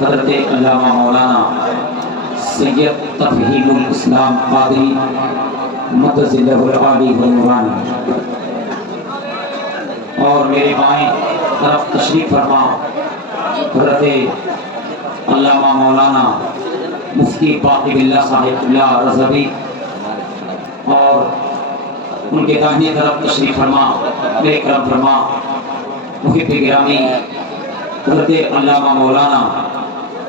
حضرت علامہ مولانا سید تفہیم الاسلام قادری مدث اللہ العالی ونورانی، اور میرے بائیں طرف تشریف فرما حضرت علامہ مولانا مفتی باقی باللہ صاحب اللہ رضوی، اور ان کے داہنی طرف تشریف فرما میرے کرم فرما محب گرامی حضرت علامہ مولانا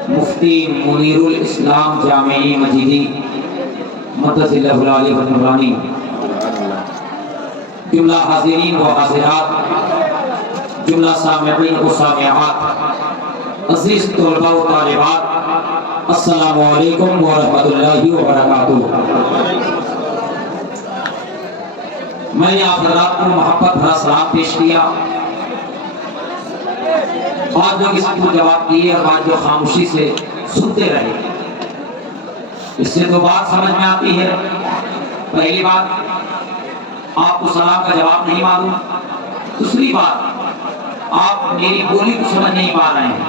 مفتی منیر الاسلام جامعی مجیدی مدث اللہ العالی ونورانی، جملہ حاضرین و حاضرات، جملہ سامعین و سامعات، عزیز طلباء و طالبات، السلام علیکم ورحمۃ اللہ وبرکاتہ۔ میں نے آپ حضرات کو محبت بھرا سلام پیش کیا۔ آج لوگ اس کو جواب دیے اور آج جو خاموشی سے سنتے رہے، اس سے تو بات سمجھ میں آتی ہے۔ پہلی بات، آپ کو سلام کا جواب نہیں معلوم۔ دوسری بات، آپ میری بولی کو سمجھ نہیں پا رہے ہیں،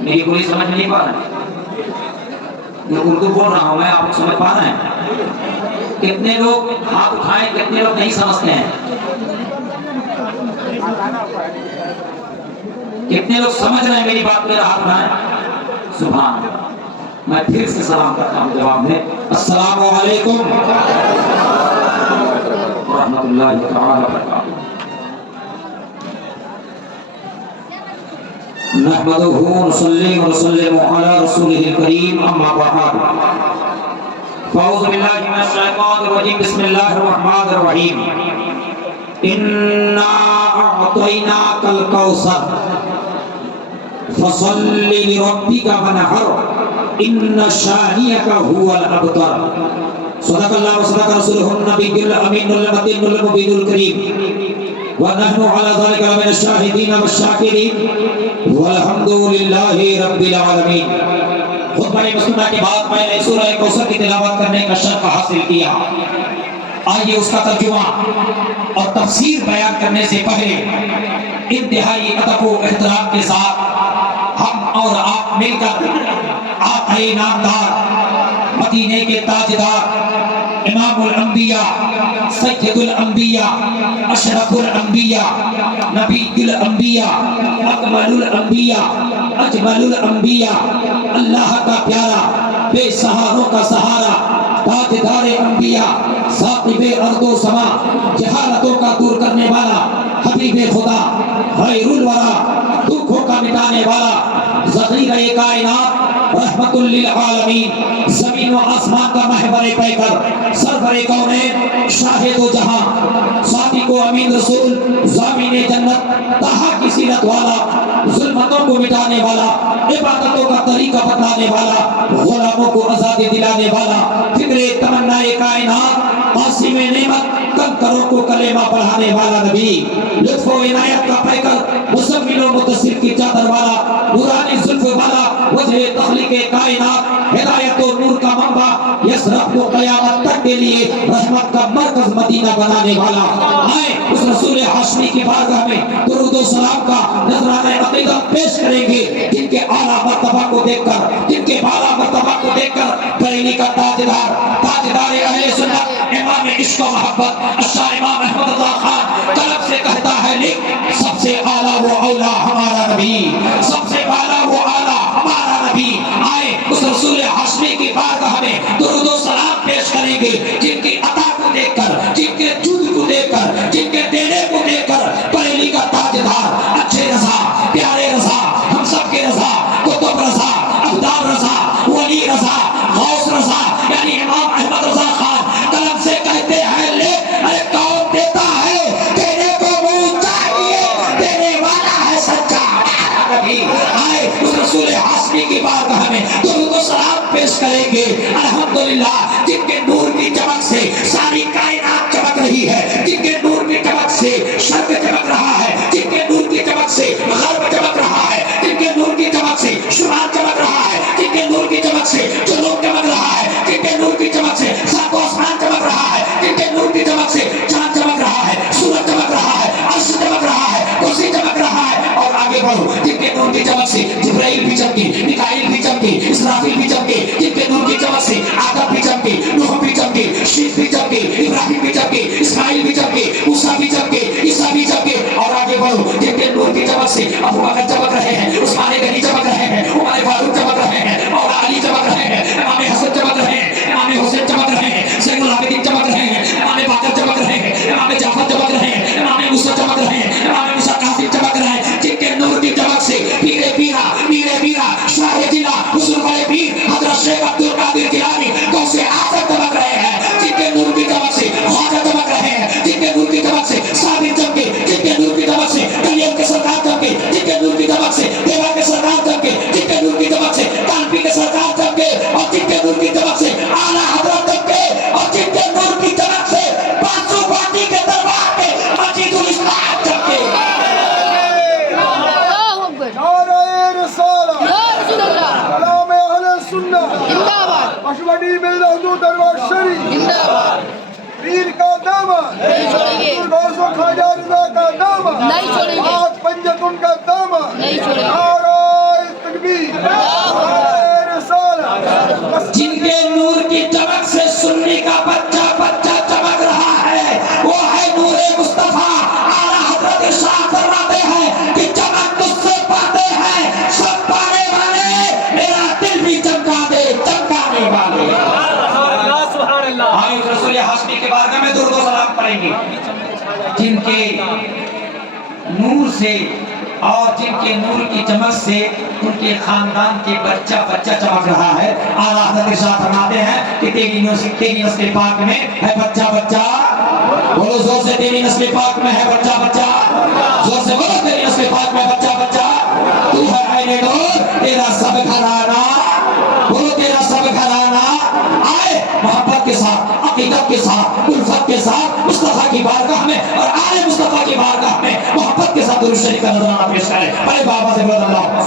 میری بولی سمجھ نہیں پا رہے ہیں، جو اردو بول رہا ہوں میں آپ کو سمجھ پا رہے ہیں؟ کتنے لوگ ہاتھ اٹھائیں، کتنے لوگ نہیں سمجھتے ہیں؟ کتنے لوگ سمجھ رہے ہیں میری بات؟ میرا ہاتھ اٹھائیں۔ سبحان اللہ۔ میں پھر سے سلام کرتا ہوں جواب میں، السلام علیکم ورحمۃ اللہ تعالی وبرکاتہ۔ نحمدہ ونصلی ونسلم علی رسولہ الکریم، اما بعد، فاعوذ باللہ من الشیطان الرجیم، بسم اللہ الرحمن الرحیم۔ انا اعطیناک الکوثر فصل لربک وانحر ان شانئک هو الابتر۔ صدق اللہ وصدق رسولہ النبی الامین المتین المبین الکریم، ونحن على ذلك من الشاہدین والشاکرین والحمد للہ رب العالمین۔ خطبہ مسنونہ کے بعد میں نے سورہ کوثر کی تلاوت کرنے کا شرف حاصل کیا۔ آئیے اس کا ترجمہ اور تفسیر بیان کرنے سے پہلے انتہائی ادب و احترام کے ساتھ ہم اور آپ مل کر آقا نامدار، مدینے کے تاجدار، امام الانبیاء، سید الانبیاء، اشرف الانبیاء، نبی الانبیاء، اکمل الانبیاء، اجمل الانبیاء، اللہ کا پیارا، بے سہاروں کا سہارا، تاجدار انبیاء، ثاقب ارض و سما، جہالتوں کا دور کرنے والا، حبیب خدا، خیر الورا، دکھوں کا مٹانے والا، ذخیرہ کائنات، رحمت للعالمین، زمین و آسمان کا محور پیکر، سرور کونین، شاہد و جہاں، صادق و امین رسول، ضامن جنت، طٰہٰ کی سیرت والا، ظلمتوں کو مٹانے والا، عبادتوں کا طریقہ بتانے والا، غلاموں کو آزادی دلانے والا، فکر تمنا کائنات، قاسم نعمت، کنکروں کو کلمہ پڑھانے والا نبی، لطف و عنایت کا پیکر، مزمل و مدثر کی چادر والا، نورانی زلف والا، وجہ تخلیق کائنات، ہدایت و نور کا منبع، یسرف کو قیامت تک کے لیے رحمت کا مرکز مدینہ بنانے والا۔ آئے اس رسول ہاشمی کی بارگاہ میں درود و سلام کا نذرانہ عقیدت پیش کریں گے، جن کے اعلیٰ مرتبہ کو دیکھ کر، جن کے بالا مرتبہ کو دیکھ کر بریلی کا تاجدار، تاجدار اہل سنت، امام عشق و محبت، شاہ امام احمد رضا خان قلب سے کہتا ہے، لکھ سب سے اعلیٰ و اولیٰ ہمارا نبی، سب سے بالا و اعلیٰ ہمارا نبی۔ آئے اس رسول ہاشمی کی بارگاہ میں درود و سلام پیش کریں گے، جن کی عطا کو دیکھ کر، جن کے جود کو دیکھ کر، جن کے دینے کو دیکھ کر بریلی کا تاجدار، اچھے رضا، پیارے رضا، ہم سب کے رضا، قطب رضا، ابدال رضا، ولی رضا، غوث رضا، یعنی امام احمد رضا خان قلم سے کہتے ہیں، لے ارے کون دیتا ہے دینے کو منہ چاہیے، دینے والا ہے سچا ہمارا نبی۔ آئے اس رسول ہاشمی کی بارگاہ میں درود و سلام پیش کریں گے، الحمدللہ، جن کے نور کی چمک سے ساری کائنات چمک رہی ہے، جن کے نور کی چمک سے شرق چمک رہا ہے، جن کے نور کی چمک سے غرب چمک رہا ہے، جن کے نور کی چمک سے شمال چمک رہا ہے، جن کے نور کی چمک سے جنوب چمک رہا ہے، جن کے نور کی چمک سے سات و آسمان چمک رہا ہے، جن کے نور کی چمک سے چاند چمک رہا ہے، سورج چمک رہا ہے، عرش چمک رہا ہے، کرسی چمک رہا ہے، اور آگے بڑھو جن کے نور کی چمک سے جبرائیل بھی چمکے میکائیل بھی چمکے اسرافیل بھی چمکے جن کے نور کی چمک سے آدم بھی چمکے نوح بھی چمکے شیخ بھی چمکے ابراہیم بھی چمکے اسماعیل بھی چمکے موسیٰ بھی چمکے عیسیٰ بھی چمکے اور آگے بڑھو جن کے نور کی چمک سے ابو بکر چمک رہے ہیں عثمان غنی چمک رہے ہیں عمر فاروق چمک رہے ہیں مولا علی چمک رہے ہیں امام حسن چمک رہے ہیں امام حسین چمک رہے ہیں زین العابدین چمک رہے ہیں امام باقر چمک رہے ہیں امام جعفر چمک رہے ہیں امام موسیٰ چمک رہے ہیں امام موسیٰ قاسم چمک رہے ہیں جن کے نور کی چمک سے پیرے پیرا میرے میرا شاہ جلا حضور بڑے پیر حضرت شیخ عبد القادر جیلانی غوث اعظم چمک رہے ہیں جن کے نور کی چمک سے خواجہ چمک رہے ہیں جن کے نور کی چمک سے صابر چمکے جن کے نور کی چمک سے کلیل کے سرکار چمکے جن کے نور کی چمک سے دیوا کے سرکار چمکے جن کے نور کی چمک سے کانپی کے سرکار چمکے اور جن کے نور کی چمک سے اعلیٰ حضرت چمکے اور جن کے نور کی چمک سے بازو باٹی کے دربار میں مسجد الاسلام چمکے پشوڑی میں حضور دربار شریف پیر کا دامن غوث و خواجہ رضا کا دامن آج پنجتن کا دامن نعرہ تکبیر نعرہ رسالت جن کے نور کی چمک سے سنی کا بچہ بچہ چمک رہا ہے وہ ہے نور مصطفیٰ اعلیٰ حضرت ارشاد فرماتے ہیں کہ چمک تجھ سے پاتے ہیں سب پانے والے میرا دل بھی چمکا دے چمکانے والے آئے رسول ہاشمی کے بارگاہ میں درود و سلام پڑھیں گے جن کے نور سے اور جن کے نور کی چمک سے ان کے خاندان کے بچہ بچہ چمک رہا ہے اعلیٰ حضرت ارشاد فرماتے ہیں کہ تیری نسل پاک میں ہے بچہ بچہ بولو زور سے تیری نسل پاک میں ہے بچہ بچہ زور سے بولو تیری نسل پاک میں بچہ بچہ تو ہے عین نور تیرا سب گھرانہ بولو تیرا سب گھرانہ آئے محبت کے ساتھ عقیدت کے ساتھ الفت کے ساتھ مصطفیٰ کی بارگاہ میں اور آل مصطفیٰ کی بارگاہ میں محبت کے ساتھ درود شریف کا نذرانہ پیش کریں بڑے بابا سے بولو اللہم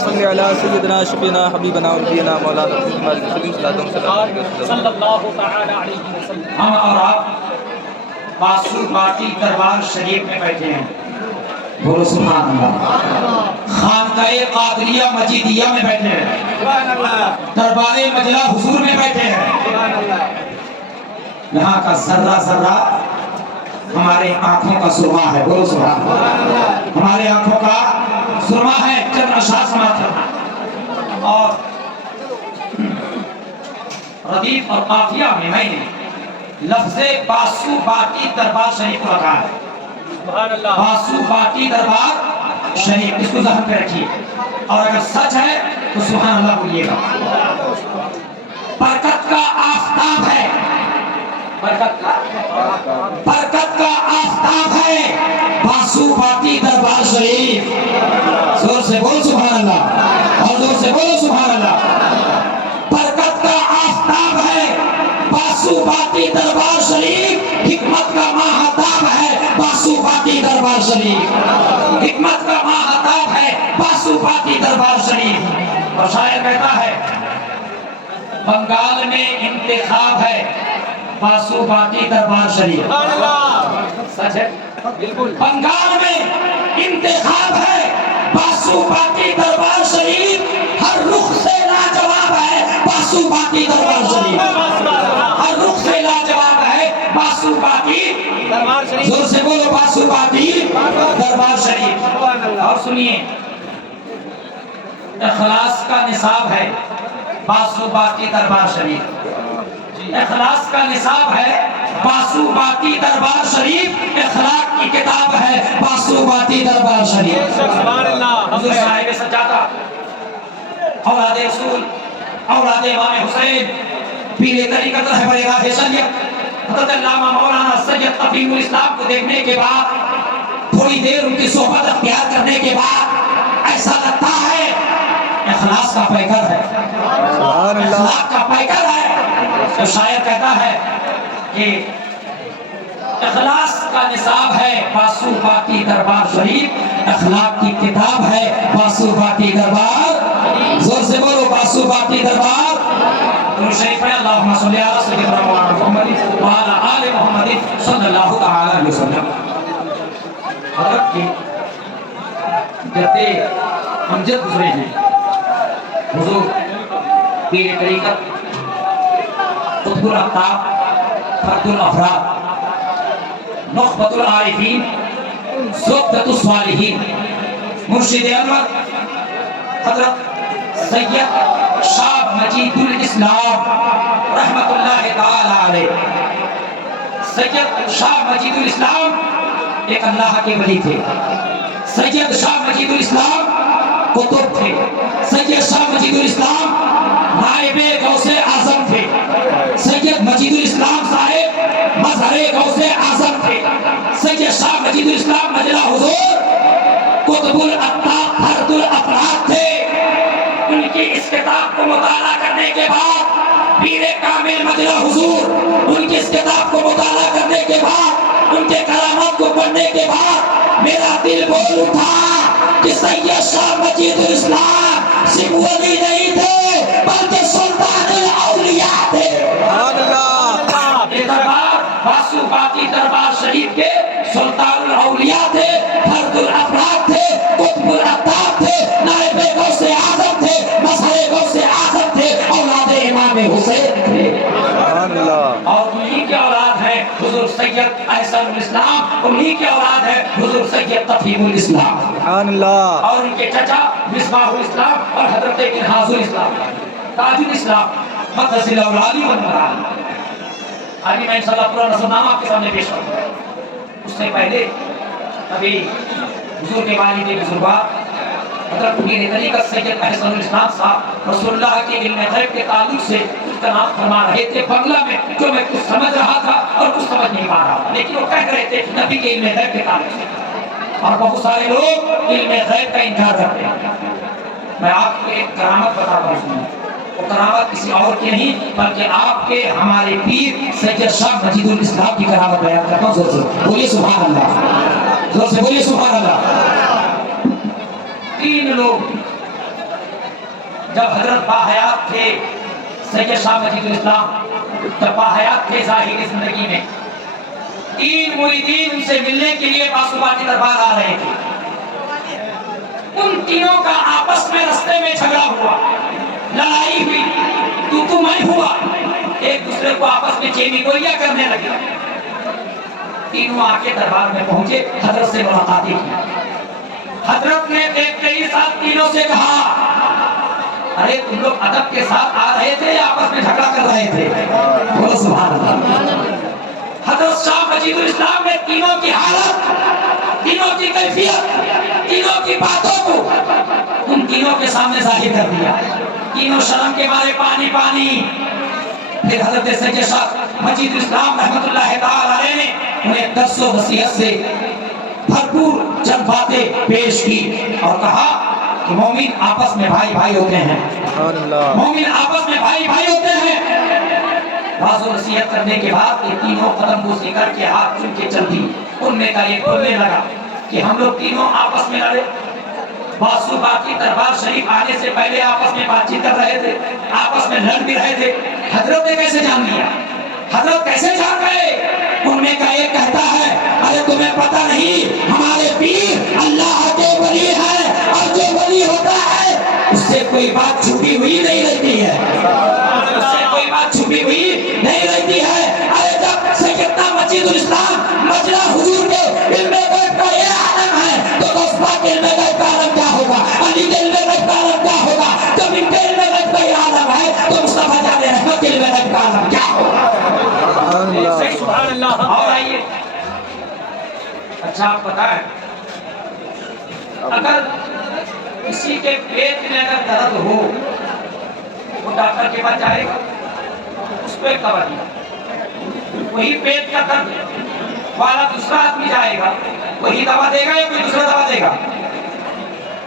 صلی علی سیدنا شفینا حبیبنا ونبینا مولانا محمد صلی اللہ علیہ وسلم. ہم اور آپ باسو باٹی دربار شریف میں بیٹھے ہیں بولو سبحان اللہ خانقاہ قادریہ مجیدیہ میں بیٹھے ہیں دربار مجلہ حضور میں بیٹھے ہیں یہاں کا ذرہ ذرہ ہمارے آنکھوں کا سرما ہے بولو سبحان اللہ ہمارے آنکھوں کا سرما ہے چند اشعار سماعت کرنا اور ردیف اور قافیہ میں میں نے لفظ باسو باٹی دربار شریف کو رکھا ہے باسو باٹی دربار شریف اس کو ذہن پہ رکھیے اور اگر سچ ہے تو سبحان اللہ بولیے گا برکت کا آفتاب ہے برکت کا آفتاب ہے باسو باٹی دربار شریف زور سے بول سبحان اللہ اور زور سے بولو سبحان اللہ برکت کا آفتاب ہے باسو باٹی دربار شریف حکمت کا ماہتاب ہے باسو باٹی دربار شریف حکمت کا ماہتاب ہے باسو باٹی دربار شریف اور شاعر کہتا ہے بنگال میں انتخاب ہے باسو باٹی دربار شریف سچ ہے بنگال میں انتخاب ہے باسو باٹی دربار شریف ہر رخ سے لاجواب ہے باسو باٹی دربار شریف ہر رخ سے لاجواب ہے باسو باٹی دربار شریف زور سے بولو باسو باٹی دربار شریف اور سنیے اخلاص کا نصاب ہے باسو باٹی دربار شریف اخلاص کا نصاب ہے باسو باٹی دربار شریف اخلاق کی کتاب ہے باسو باٹی دربار شریف حضور صاحب سجادہ اولاد رسول اولاد امام حسین پیر طریقت رہبر راہ شریعت حضرت علامہ مولانا سید تقیم الاسلام کو دیکھنے کے بعد تھوڑی دیر ان کی صحبت اختیار کرنے کے بعد ایسا لگتا ہے اخلاص کا پیکر ہے اخلاق کا پیکر ہے تو شاعر کہتا ہے کہ اخلاص کا نصاب ہے باسو باٹی دربار شریف اخلاق کی کتاب ہے باسو باٹی دربار زور سے بولو باسو باٹی دربار درود شریف ہے اللہم صلی علی سیدنا محمد وعلی آل محمد صلی اللہ تعالی علیہ وسلم حضرت کی جدے امجد گزرے ہیں حضور پیر طریقت قطب الاقطاب فرد الافراد نخبۃ العارفین زبدۃ الصالحین مرشد انور حضرت سید شاہ مجید الاسلام رحمت اللہ تعالی علیہ. سید شاہ مجید الاسلام ایک اللہ کے ولی تھے. سید شاہ مجید الاسلام قطب تھے. سید شاہ مجید الاسلام نائب غوث اعظم تھے. سید مجید الاسلام صاحب مظہر غوث اعظم تھے. سید شاہ مجید الاسلام مجلہ حضور قطب الاقطاب فرد الافراد تھے. ان کی اس کتاب کو مطالعہ کرنے کے بعد پیر کامل مجلہ حضور ان کی اس کتاب کو مطالعہ کرنے کے بعد ان کے کلامات کو پڑھنے کے بعد میرا دل بول اٹھا کہ سید شاہ مجید الاسلام صرف ولی نہیں تھے بلکہ سلطان الاولیاء تھے. یہ دربار واسو باقی دربار شریف کے سلطان الاولیاء تھے, فرد الافراد تھے, قطب الاقطاب تھے, نائب غوث اعظم تھے, مظہر غوث اعظم تھے, اولاد امام حسین تھے. اور انہی کی اولاد ہے حضور سید احسن الاسلام, انہی کی اولاد ہے حضور سید تفہیم الاسلام. اور ان کے چچا مصباح الاسلام اور حضرت انحاز الاسلام تاج الاسلام مقدس اللہ العالی والمرال. ابھی میں انشاءاللہ پورا نظر نامہ آپ کے سامنے پیش کروں. اس سے پہلے ابھی حضور کے والد بزرگوار حضرت پیر طریقت سید احسن الاسلام صاحب رسول اللہ کے علم غیب کے تعلق سے اس کا نام فرما رہے تھے بنگلہ میں, جو میں کچھ سمجھ رہا تھا اور کچھ سمجھ نہیں پا رہا, لیکن وہ کہہ رہے تھے نبی کے علم غیب کے تعلق سے. اور بہت سارے لوگ علم غیب کا انکار کرتے ہیں. میں آپ کو ایک کرامت بتاتا ہوں, وہ کرامت کسی اور کی نہیں بلکہ آپ کے ہمارے پیر سید شاہ مجید الاسلام کی کرامت بیان کرتا ہوں. زور سے بولیے سبحان اللہ, زور سے بولیے سبحان اللہ. 3 لوگ جب حضرت باحیات تھے سید شاہ مجید الاسلام جب باحیات تھے ظاہری زندگی میں, 3 مریدین ان سے ملنے کے لیے باسوبا کے دربار آ رہے تھے. ان تینوں کا آپس میں رستے میں جھگڑا ہوا, لڑائی ہوئی, تو میں ہوا, ایک دوسرے کو آپس میں چینی گوئیاں کرنے لگے. تینوں آ کے دربار میں پہنچے, حضرت سے ملاقاتیں کی. حضرت نے دیکھتے ہی ساتھ تینوں سے کہا ارے تم لوگ ادب کے ساتھ آ رہے تھے یا آپس میں جھگڑا کر رہے تھے؟ بولو سبحان اللہ. حضرت شاہ مجید الاسلام نے تینوں کی حالت, تینوں کی کیفیت, تینوں کی باتوں کو ان تینوں کے سامنے ظاہر کر دیا. تینوں شرم کے مارے پانی پانی. پھر حضرت سید شاہ مجید الاسلام رحمت اللہ تعالی علیہ نے انہیں درس و نصیحت سے بھرپور چند باتیں پیش کی اور کہا کہ مومن آپس میں بھائی بھائی ہوتے ہیں, مومن آپس میں بھائی بھائی ہوتے ہیں. باز و نصیحت کرنے کے بعد یہ تینوں قدم بوسی کر کے ہاتھ چن کے چل دی. ان میں کا یہ بولنے لگا کہ ہم لوگ تینوں آپس میں لڑے, باسو باقی دربار شریف آنے سے پہلے آپس میں بات چیت کر رہے تھے, آپس میں لڑ بھی رہے تھے. حضرت نے کیسے جان لیا, حضرت کیسے جان گئے؟ ان میں کا ایک کہتا ہے ارے تمہیں پتہ نہیں ہمارے پیر اللہ کے ولی ہیں, اور جو ولی ہوتا ہے اس سے کوئی بات چھپی ہوئی نہیں رہتی ہے, اس سے کوئی بات چھپی ہوئی نہیں رہتی ہے. ارے جب سیدنا مجید الاسلام مجلہ حضور کے علم غیب کا یہ عالم ہے تو غوث کے علم غیب کا عالم کیا ہوگا, علی کے علم غیب کا عالم کیا ہوگا؟ جب ان کے علم غیب کا یہ عالم ہے تو مصطفیٰ جان رحمت کے علم غیب کا عالم کیا ہوگا؟ سبحان اللہ. اور آئیے, اچھا آپ بتائیں اگر کسی کے پیٹ میں اگر درد ہو وہ ڈاکٹر کے پاس جائے گا, اس کو ایک دوا دیا, وہی پیٹ کا درد والا دوسرا آدمی جائے گا, وہی دوا دے گا یا کوئی دوسرا دوا دے گا؟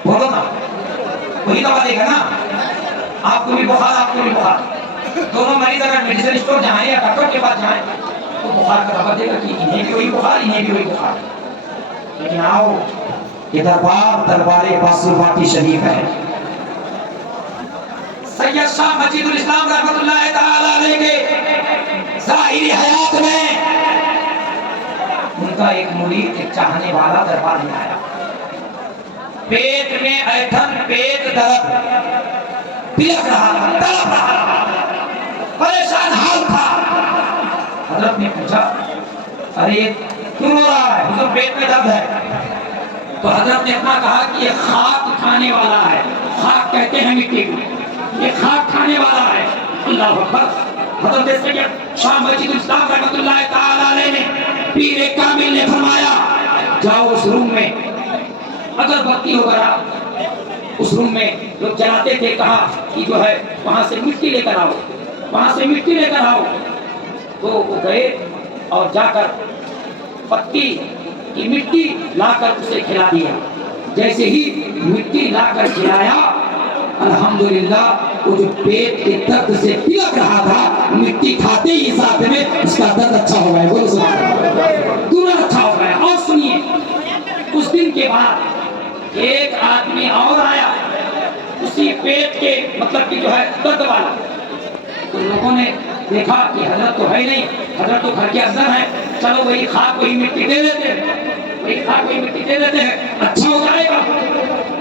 بولو نا, وہی دوا دے گا نا. آپ کو بھی بخار, آپ کو بھی بخار, دونوں مریض اگر میڈیسن اسٹور جائیں یا ڈاکٹر کے پاس جائیں تو بخار کا دوا دے گا کہ انہیں بھی وہی بخار, انہیں بھی وہی بخار. لیکن آؤ یہ دربار باسو باقی شریف ہے. سید شاہ مجید الاسلام رحمت اللہ تعالی علیہ کے ظاہری حیات میں ان کا ایک مرید, ایک چاہنے والا دربار میں آیا. پیٹ میں ایٹھن، پیٹ درد، پلک رہا تھا، تڑپ رہا تھا، پریشان حال تھا۔ حضرت نے پوچھا ارے یہ کیوں رو رہا ہے؟ حضور پیٹ میں درد ہے۔ تو حضرت نے اپنا کہا کہ یہ خاک کھانے والا ہے، خاک کہتے ہیں مٹی کو، یہ خاک کھانے والا ہے۔ اللہ اکبر۔ حضرت سید شاہ مجید الاسلام رحمۃ اللہ تعالی علیہ نے، پیر کامل نے فرمایا جاؤ اس روم میں، اگر بتی وغیرہ اس روم میں لوگ جلاتے تھے، کہا کہ جو ہے وہاں سے مٹی لے کر آؤ، وہاں سے مٹی لے کر آؤ۔ تو وہ گئے اور جا کر پتی کی مٹی لا کر اسے کھلا دیا۔ جیسے ہی مٹی لا کر کھلایا، الحمدللہ وہ جو پیٹ کے درد سے پلک رہا تھا، مٹی کھاتے ہی ساتھ میں اس کا درد اچھا ہو گیا۔ بولو سبحان اللہ، ترنت اچھا ہو گیا۔ اور سنیے، اس دن کے بعد ایک آدمی اور آیا اسی پیٹ کے مطلب کہ جو ہے درد والا۔ تو لوگوں نے دیکھا کہ حضرت تو ہے نہیں، حضرت تو گھر کے اندر ہے، چلو وہی خاک وہی مٹی دے دیتے ہیں، وہی خاک وہی مٹی دے دیتے ہیں، اچھا ہو جائے گا۔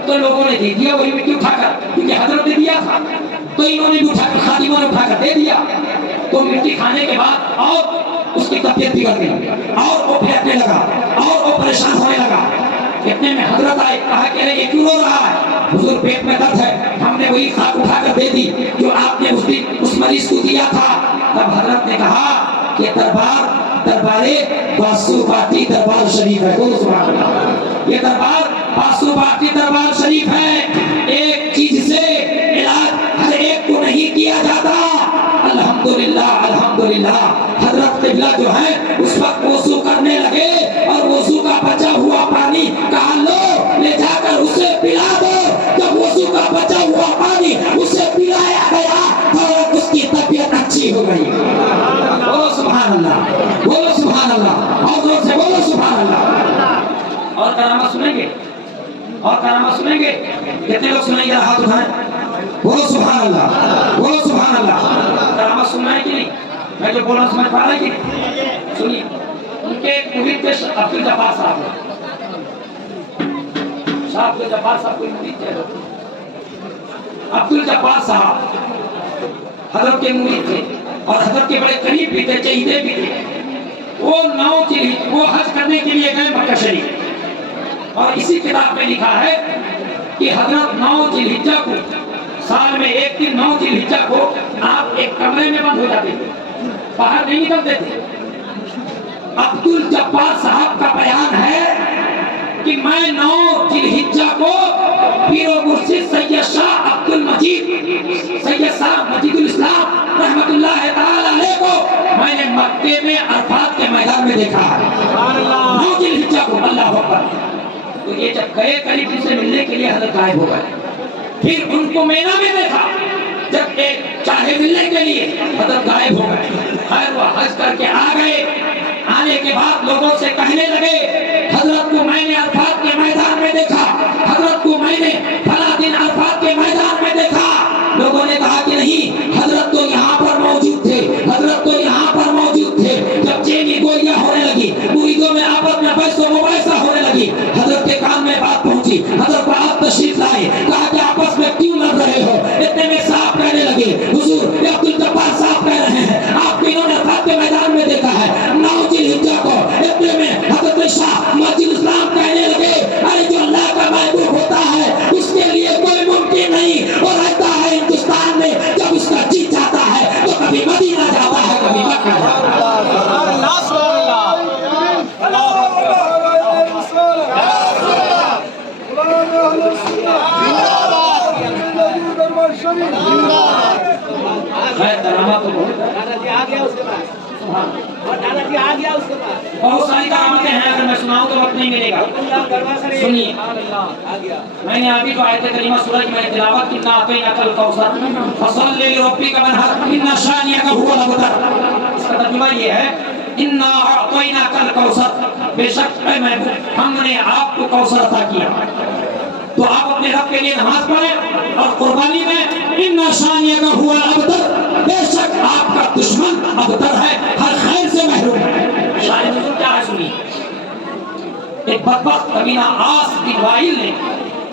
تو لوگوں نے دے دیا وہی مٹی اٹھا کر، کیونکہ حضرت نے دیا تھا، تو انہوں نے بھی اٹھا کر، خادموں نے اٹھا کر دے دیا۔ تو مٹی کھانے کے بعد اور اس کی طبیعت بگڑ گئی، اور وہ پھینکنے لگا، اور وہ پریشان ہونے لگا۔ اتنے میں حضرت آئے، کہا کہ یہ کیوں رو رہا ہے؟ حضور پیٹ میں درد ہے، ہم نے وہی خاک اٹھا کر دے دی جو آپ نے اس دن اس مریض کو دیا تھا۔ تب حضرت نے کہا کہ دربار باسو باٹی دربار شریف ہے۔ بولو سبحان اللہ، یہ دربار باسو باٹی دربار شریف ہے۔ ایک چیز سے علاج ہر ایک کو نہیں کیا جاتا۔ الحمدللہ الحمدللہ۔ حضرت قبلہ جو ہے اس وقت وضو کرنے لگے، اور وضو کا بچا ہوا پانی کہا لو لے جا کر اسے پلا دو۔ جب وضو کا بچا ہوا پانی اسے پلایا گیا تو اس کی طبیعت اچھی ہو گئی۔ بولو سبحان اللہ، بولو سبحان اللہ، اور زور سے بولو سبحان اللہ۔ اور کرامت سنیں گے؟ اور کرامت سنیں گے؟ کتنے لوگ سنیں گے؟ ہاتھ اٹھائیں، بولو سبحان اللہ، بولو سبحان اللہ۔ کرامت سننا ہے کہ نہیں؟ میں جو بول رہا ہوں سمجھ پا رہے ہیں کہ نہیں؟ سنیے، ان کے مرید تھے عبد الجبار صاحب۔ شاہ عبد الجبار صاحب کوئی مرید تھے؟ عبد الجبار صاحب حضرت کے مرید تھے، اور حضرت کے بڑے قریب بھی تھے، چہیتے بھی تھے۔ وہ حج کرنے کے لیے گئے مکہ شریف، اور اسی کتاب میں لکھا ہے کہ حضرت 9 ذی الحجہ کو، سال میں ایک دن 9 ذی الحجہ کو آپ ایک کمرے میں بند ہو جاتے تھے، باہر نہیں نکلتے تھے۔ عبد الجبار صاحب کا بیان ہے کہ میں 9 ذی الحجہ کو پیر و مرشد سید شاہ عبد المجید، سید صاحب مجید الاسلام رحمت اللہ تعالی علیہ کو میں نے مکے میں عرفات کے میدان میں دیکھا ہے، 9 ذی الحجہ کو۔ اللہ اکبر۔ تو یہ جب گئے قریب ان سے ملنے کے لیے، حضرت غائب ہو گئے۔ پھر ان کو مینا میں دیکھا، جب ایک چاہے ملنے کے لیے، حضرت غائب ہو گئے۔ خیر وہ حج کر کے آ گئے، آنے کے بعد لوگوں سے کہنے لگے حضرت کو میں نے عرفات کے میدان میں دیکھا، حضرت کو میں نے فلاں دن عرفات کے میدان میں دیکھا۔ لوگوں نے کہا کہ نہیں، حضرت تو یہاں پر موجود تھے، حضرت تو یہاں پر موجود تھے۔ جب چینی گولیاں ہونے لگی، مریدوں میں آپس میں بحث و مباحثہ ہونے لگی، حضرت کے کان میں بات پہنچی، حضرت کو آپ تشریف لائے، کہا کہ آپس میں کیوں لڑ رہے ہو؟ اتنے میں صاحب کہنے لگے حضور یہ عبد الجبار صاحب کہہ رہے ہیں آپ کو انہوں نے عرفات کے میدان میں دیکھا ہے 9 ذی الحجہ کو۔ اتنے میں حضرت شاہ مجید الاسلام کہنے لگے ارے جو اللہ کا محبوب ہوتا ہے اس کے لیے کوئی ممکن نہیں، اور رہتا ہے ہندوستان میں، جب اس کا جی چاہتا ہے تو کبھی مدینہ جاتا ہے، کبھی مکہ جاتا ہے۔ بہت ساری کرامتیں ہیں، اگر میں سناؤں تو وقت نہیں ملے گا۔ سنیے، میں نے ابھی تو آیت کریمہ سورہ کی میں نے تلاوت کی، اِنَّا أَعْطَيْنَاكَ الْكَوْثَرَ فَصَلِّ لِرَبِّكَ وَانْحَرْ إِنَّ شَانِئَكَ هُوَ الْأَبْتَرُ۔ اس کا ترجمہ یہ ہے اِنَّا أَعْطَيْنَاكَ الْكَوْثَرَ، بے شک اے محبوب ہم نے آپ کو کوثر عطا کیا، تو آپ اپنے رب کے لیے نماز پڑھیں، اور قربانی میں اِنَّ شَانِئَكَ هُوَ الْأَبْتَرُ، بے شک آپ کا دشمن ابتر ہے، ہر خیر سے محروم ہے۔ شاہ نزول کیا ہے سنیے۔ ایک بدبخت کمینہ عاص بن وائل نے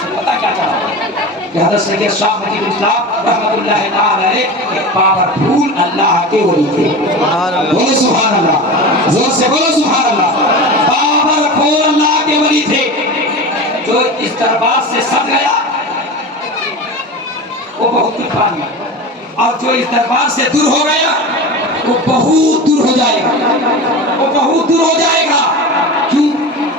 سے پتہ کیا چلا کہ حضرت سید شاہ مجید اسلام رحمۃ اللہ تعالی علیہ ایک پاورفل اللہ کے ولی تھے. بولو سبحان اللہ, زور سے بولو سبحان اللہ. پاورفل اللہ کے ولی تھے. جو اس دربار سے سٹ گیا وہ بہت کچھ پا لیا, اور جو اس دربار سے دور ہو گیا وہ بہت دور ہو جائے گا, وہ بہت دور ہو جائے گا. کیوں؟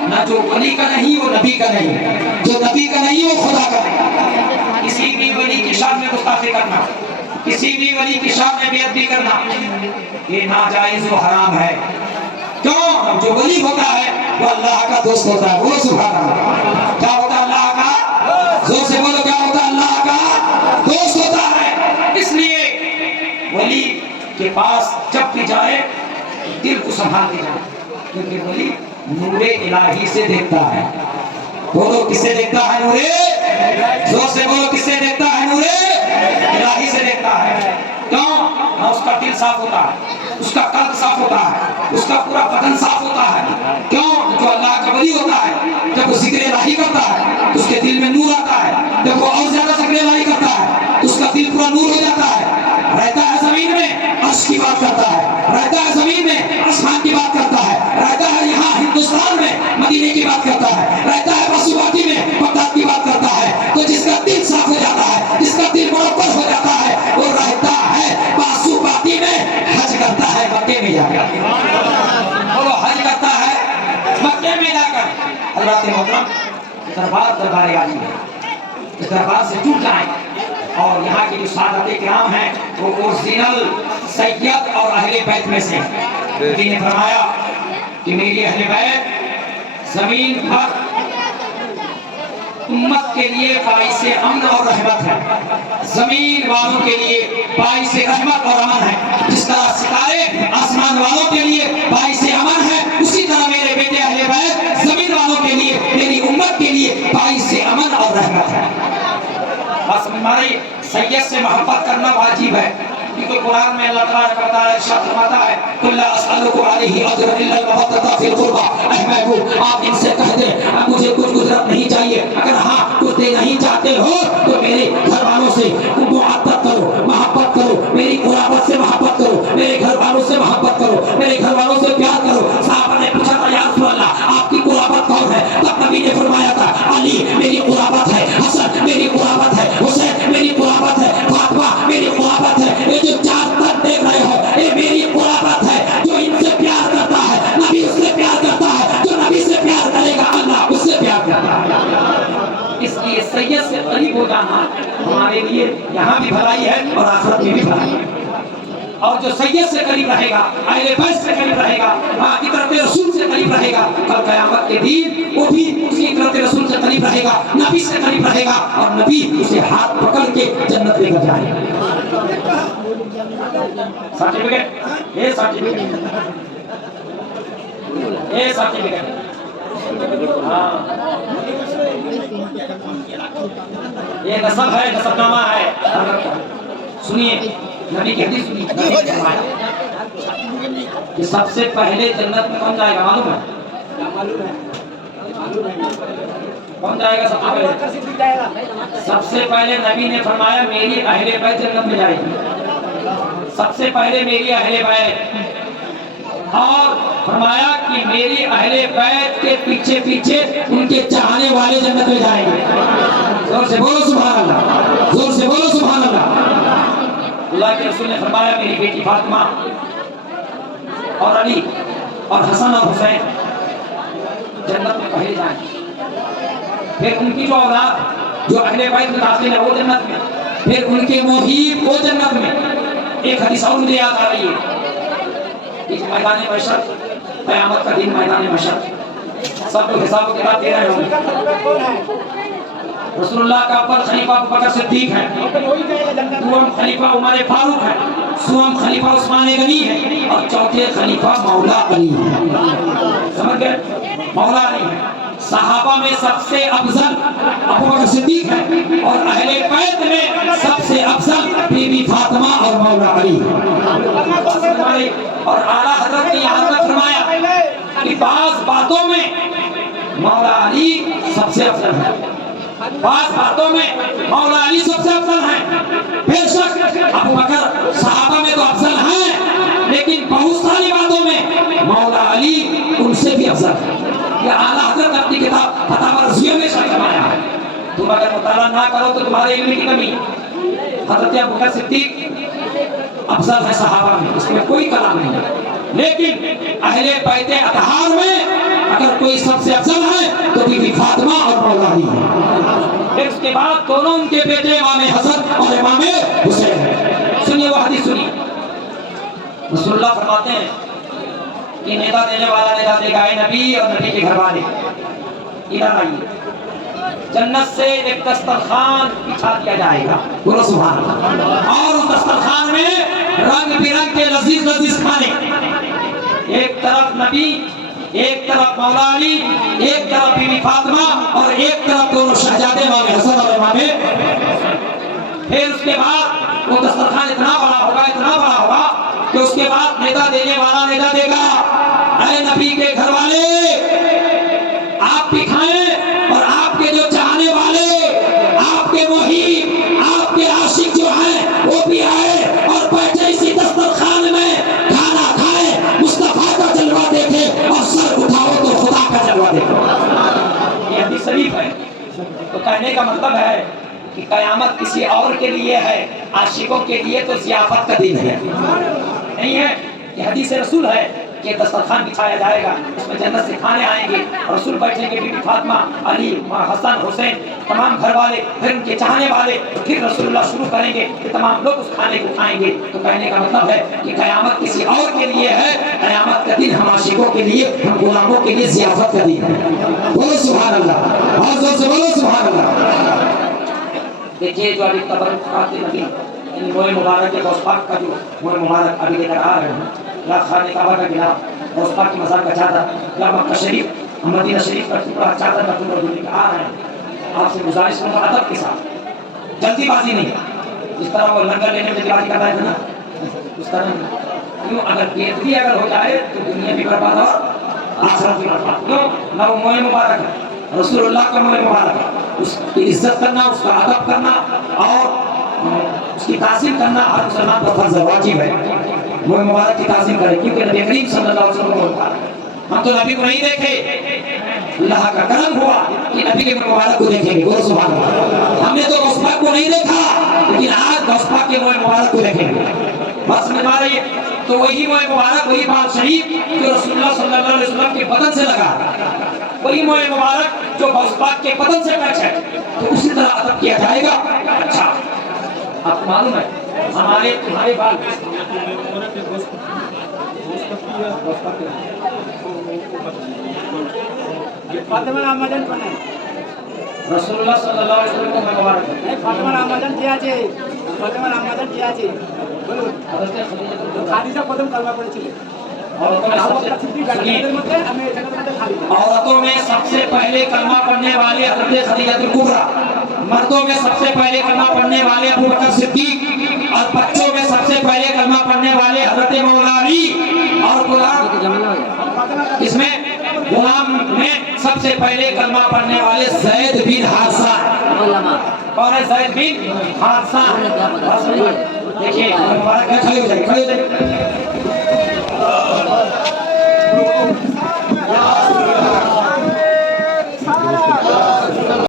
نہ جو ولی کا نہیں وہ نبی کا نہیں, جو نبی کا نہیں وہ خدا کا نہیں. کسی بھی ولی کی شان میں گستاخی کرنا, کسی بھی ولی کی شان میں بے ادبی کرنا یہ ناجائز و حرام ہے. کیوں؟ جو ولی ہوتا ہے وہ اللہ کا دوست ہوتا ہے. بولو سبحان اللہ. کیا ہوتا ہے اللہ کا؟ زور سے بولو, کیا ہوتا ہے؟ اللہ کا دوست ہوتا ہے. اس لیے ولی کے پاس جب بھی جائے دل کو سنبھال کے جائے, کیونکہ ولی نور الہی سے دیکھتا ہے. بولو کس سے دیکھتا ہے؟ نور, زور سے بولو کس سے دیکھتا ہے؟ نور الہی سے دیکھتا ہے. کیوں؟ نہ اس کا دل صاف ہوتا ہے, اس کا قلب صاف ہوتا ہے, اس کا پورا بدن صاف ہوتا ہے. کیوں؟ جو اللہ کا ولی ہوتا ہے جب وہ ذکر الہی کرتا ہے تو اس کے دل میں نور آتا ہے. جب وہ اور زیادہ ذکر الہی کرتا ہے تو اس کا دل پورا نور ہو جاتا ہے. رہتا ہے زمین میں عرش کی بات کرتا ہے, رہتا ہے زمین میں آسمان کی بات کرتا ہے, رہتا ہے یہاں ہندوستان میں مدینے کی بات کرتا ہے, رہتا ہے بسواتی میں بغداد کی بات کرتا ہے. تو جس کا دل صاف ہو جاتا ہے, جس کا دل منور ہو جاتا ہے, وہ رہتا ہے باسواتی میں, حج کرتا ہے مکے میں جا کر. وہ حج کرتا ہے مکے میں جا کر. حضرات محترم, دربار عالی ہے, اس دربار سے ٹوٹ جائیں اور یہاں کی جو سادات کرام ہیں وہ اوریجنل سید اور اہل بیت میں سے. نبی نے فرمایا کہ میری اہل بیت زمین بھر امت کے لیے باعث امن اور رحمت ہے, زمین والوں کے لیے باعث رحمت اور امن ہے. جس طرح ستارے آسمان والوں کے لیے باعث امن ہے, اسی طرح میرے بیٹے اہل بیت زمین والوں کے لیے, میری امت کے لیے باعث امن اور رحمت ہے. بس ہمارے سید سے محبت کرنا واجب ہے, کیونکہ قرآن میں اللہ تبارک و تعالی ارشاد فرماتا ہے قل لا اسألکم علیہ اجرا الا المودۃ فی القربى. اے محبوب آپ ان سے کہہ دیں مجھے کچھ اجرت نہیں چاہیے, اگر ہاں کچھ دینا ہی چاہتے ہو تو میرے گھر والوں سے محبت کرو, محبت کرو, میری قرابت سے محبت کرو, میرے گھر والوں سے محبت کرو, میرے گھر والوں سے پیار کرو. صحابہ نے پوچھا تھا یا رسول اللہ آپ کی قرابت کون ہے؟ تب نبی نے فرمایا تھا علی میری قرابت ہے, حسن میری قرابت ہے, حسین میری قرابت ہے, فاطمہ میری قرابت ہے. یہ جو چار تن دیکھ رہے ہو یہ میری قرابت ہے. جو ان سے پیار کرتا ہے نبی اس سے پیار کرتا ہے, جو نبی سے پیار کرے گا اللہ اس سے پیار کرتا ہے. اس لیے سید سے قریب ہو جانا ہمارے لیے یہاں بھی بھلائی ہے اور آخرت میں بھی بھلائی ہے. اور جو سید سے قریب رہے گا, اہل بیت سے قریب رہے گا, اطاعت رسول سے قریب رہے گا, کل قیامت کے دن وہ بھی اسی اطاعت رسول سے قریب رہے گا, نبی سے قریب رہے گا, اور نبی اسے ہاتھ پکڑ کے جنت لے کر جائے گا. سرٹیفکیٹ, یہ سرٹیفکیٹ, یہ سرٹیفکیٹ, ہاں یہ نسب ہے, نسب نامہ ہے. سنیے نبی کی حدیث سنیے, نبی نے فرمایا کہ سب سے پہلے جنت میں کون جائے گا معلوم ہے؟ کون جائے گا سب سے پہلے؟ سب سے پہلے نبی نے فرمایا میری اہل بیت جنت میں جائے گی, سب سے پہلے میری اہل بیت. اور فرمایا کہ میری اہل بیت کے پیچھے پیچھے ان کے چاہنے والے جنت میں جائیں گے. زور سے بولو سبحان اللہ, زور سے بولو سبحان اللہ. اللہ کے رسول نے فرمایا میری بیٹی فاطمہ اور علی اور حسن اور حسین جنت میں پہلے جائیں, پھر ان کی جو اولاد جو اہل بیت میں داخل ہے وہ جنت میں, پھر ان کے محیب وہ جنت میں. ایک حدیث اور مجھے یاد آ رہی ہے کہ میدان محشر, قیامت کا دن میدان محشر, سب کو حساب و کتاب دے رہے ہوں. رسول اللہ کا اول خلیفہ ابو بکر صدیق ہے, دوم خلیفہ عمر فاروق ہے, سوم خلیفہ عثمان غنی ہے, اور چوتھے خلیفہ مولا علی ہے. سمجھ گئے؟ مولا علی ہے. صحابہ میں سب سے افضل ابو بکر صدیق ہے, اور اہل بیت میں سب سے افضل بی بی فاطمہ اور مولا علی. اور اعلیٰ حضرت نے یہاں تک فرمایا کہ بعض باتوں میں مولا علی سب سے افضل ہے, بعض باتوں میں مولا علی سب سے افضل ہیں، بے شک ابو بکر صحابہ میں تو افضل ہیں، لیکن بہت ساری باتوں میں مولا علی ان سے بھی افضل ہے۔ یہ اعلیٰ حضرت اپنی کتاب فتاوی رضویہ میں شامل فرمایا ہے۔ تم اگر مطالعہ نہ کرو تو تمہارے علم کی کمی ہے۔ حضرت ابو بکر صدیق افضل ہے صحابہ میں، اس میں کوئی کلام نہیں ہے، لیکن اہل بیت اطہار میں اگر کوئی سب سے افضل ہے تو بی بی فاطمہ اور مولا علی ہے۔ پھر اس کے بعد دونوں ان کے بیٹے امام حسن اور امام حسین ہیں۔ سنیے وہ حدیث سنیے، رسول اللہ فرماتے ہیں کہ نیتا دینے والا نیتا دے گا، اے نبی اور نبی کے گھر والے ادھر آئیے، جنت سے ایک دسترخوان بچھا دیا جائے گا، بولو سبحان اللہ، اور اس دسترخوان میں رنگ برنگ کے لذیذ لذیذ کھانے، ایک طرف نبی، ایک طرف مولا علی، ایک طرف بی بی فاطمہ اور ایک طرف دونوں شہزادے امام حسن اور امام۔ پھر اس کے بعد وہ دسترخوان اتنا بڑا ہوگا کہ اس کے بعد نیتا دینے والا نیتا دے گا، اے نبی کے گھر والے آپ بھی کھائیں اور آپ کے جو چاہنے والے، آپ کے محب، آپ کے عاشق جو ہیں وہ بھی آئے اور بیٹھے اسی دسترخوان میں کھانا کھائیں، مصطفیٰ کا جلوہ دیکھیں اور سر اٹھاؤ تو خدا کا جلوہ دیکھیں۔ یہ حدیث شریف ہے۔ تو کہنے کا مطلب ہے کہ قیامت کسی اور کے لیے ہے، عاشقوں کے لیے تو ضیافت کا دن ہے، نہیں ہے۔ یہ حدیث رسول ہے کہ دسترخوان بچھایا جائے گا، اس میں جنت سے کھانے آئیں گے، رسول بیٹھیں گے، بی بی فاطمہ، علی، حسن، حسین، تمام گھر والے، پھر ان کے چاہنے والے، پھر رسول اللہ شروع کریں گے کہ تمام لوگ اس کھانے کو کھائیں گے۔ تو کہنے کا مطلب ہے کہ قیامت کسی اور کے لیے ہے، قیامت کا دن ہم عاشقوں کے لیے، ہم غلاموں کے لیے ضیافت کا دن ہے۔ بولو سبحان اللہ، اور زور سے بولو سبحان اللہ۔ دیکھیے جو ابھی تبرکات نبی یعنی موئے مبارک کے غوث پاک کا جو موئے مبارک ابھی لے کر آ رہے ہیں، یا خانہ کعبہ کا گلاف، غوث پاک کی مزار کا چادر، یا مکہ شریف مدینہ شریف کا ٹکڑا چادر کا ٹکڑا دھونے کے آ رہے ہیں، آپ سے گزارش کروں گا ادب کے ساتھ، جلدی بازی نہیں، جس طرح وہ لنگر لینے میں جلدی بازی کر رہے تھے نا اس طرح نہیں۔ کیوں اگر بےدبی اگر ہو جائے تو دنیا بھی برباد اور آخرت بھی برباد۔ کیوں نہ وہ موئے مبارک ہے، رسول اللہ کا موئے مبارک ہے، اس کی عزت کرنا، اس کا ادب کرنا اور اس کی تعظیم کرنا ہر مسلمان پر فرض واجب ہے۔ موئے مبارک کی تعظیم کرے، کیونکہ نبی کریم صلی اللہ علیہ وسلم کو ہم تو نبی کو نہیں دیکھے، اللہ کا کرم ہوا کہ نبی کے مبارک کو دیکھیں گے، بولو سبحان اللہ۔ ہم نے تو غوث پاک کو نہیں دیکھا، لیکن آج غوث پاک کے موئے مبارک کو دیکھیں گے۔ بات سمجھ میں آ رہی ہے؟ تو وہی موئے مبارک، وہی بال شریف جو رسول اللہ صلی اللہ علیہ وسلم کے بدن سے لگا، وہی موئے مبارک جو غوث پاک کے بدن سے ٹچ ہے، تو اسی طرح ادب کیا جائے گا۔ اچھا آپ کو معلوم ہے ہمارے تمہارے بال فاطمہ رحمتن بنے رسول اللہ صلی اللہ علیہ وسلم کو مبارک ہے۔ فاطمہ رحمتن کیا আছে فاطمہ رحمتن کیا আছে বলুন খাদিজা প্রথম কালমা পড়েছিলেন عورتوں میں سب سے پہلے کلمہ پڑھنے والے حضرت خدیجہ الکبریٰ، مردوں میں سب سے پہلے کلمہ پڑھنے والے ابو بکر صدیق، اور بچوں میں سب سے پہلے کلمہ پڑھنے والے حضرت مولا علی، اور غلام اس میں غلام میں سب سے پہلے کلمہ پڑھنے والے زید بن حارثہ۔ کون ہے زید بن حارثہ؟ دیکھیے مبارک ہے، کھڑے ہو جائے، کھڑے ہو جائے۔